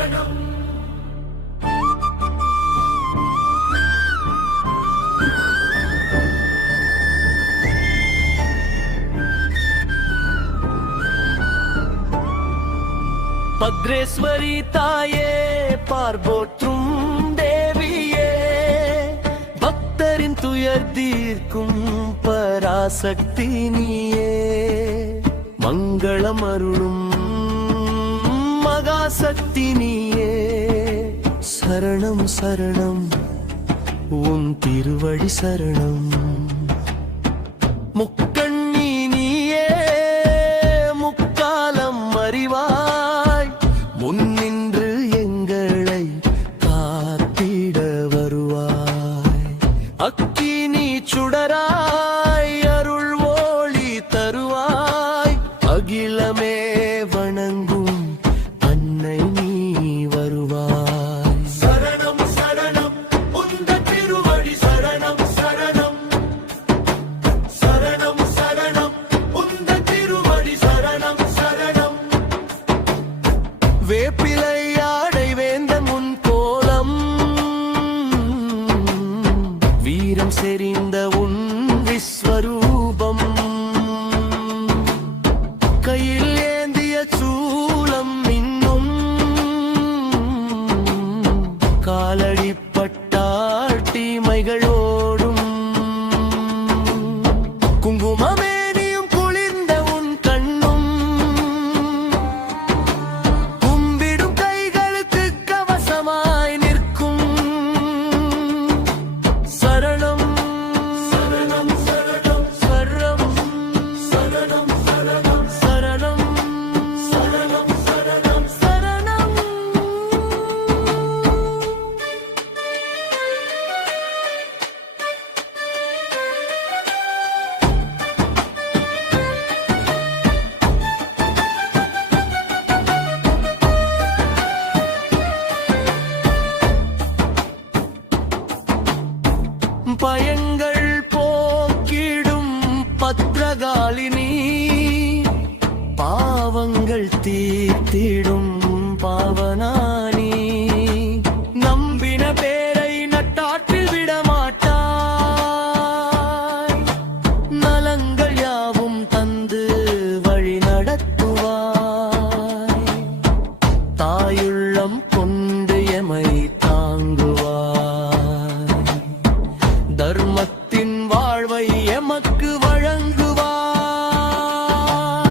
சரணம். பத்ரேஸ்வரி தாயே, பார்போற்றும் தேவியே, பக்தரின் துயர் தீர்க்கும் பராசக்தி நீயே, மங்களம் அருளும் மகாசக்தி நீயே, சரணம் சரணம் உன் திருவடி சரணம். முக்கண்ணி நீயே, முக்காலம் அறிவாய், முன்னின்று எங்களை காத்திட வருவாய். அக்கினி சுடராய் அருள் ஒளி தருவாய், அகிலமே வணங்கும் அன்னை நீ வருவாய். சரணம் சரணம் உந்த திருவடி சரணம் சரணம். சரணம் சரணம் உந்த திருவடி சரணம் சரணம். வேப்பிலை ஆடை வேந்த முன் கோலம், வீரம் செறிந்த உன் விஸ்வரூபம், கையில் ஏந்திய சூலம் இன்னும், காலடி பட்டாட்டி மைகளோடும், குங்குமமேனியும் குளிர்ந்த உன் கண்ணும், கும்பிடும் கைகளுக்கு கவசமாய் நிற்கும். சரணம் சரணம் சரணம் சரணம் சரணம் சரணம் சரணம் சரணம் சரணம் சரணம். பயங்கள் போக்கிடும் பத்ரகாளினி, பாவங்கள் தீர்த்திடும்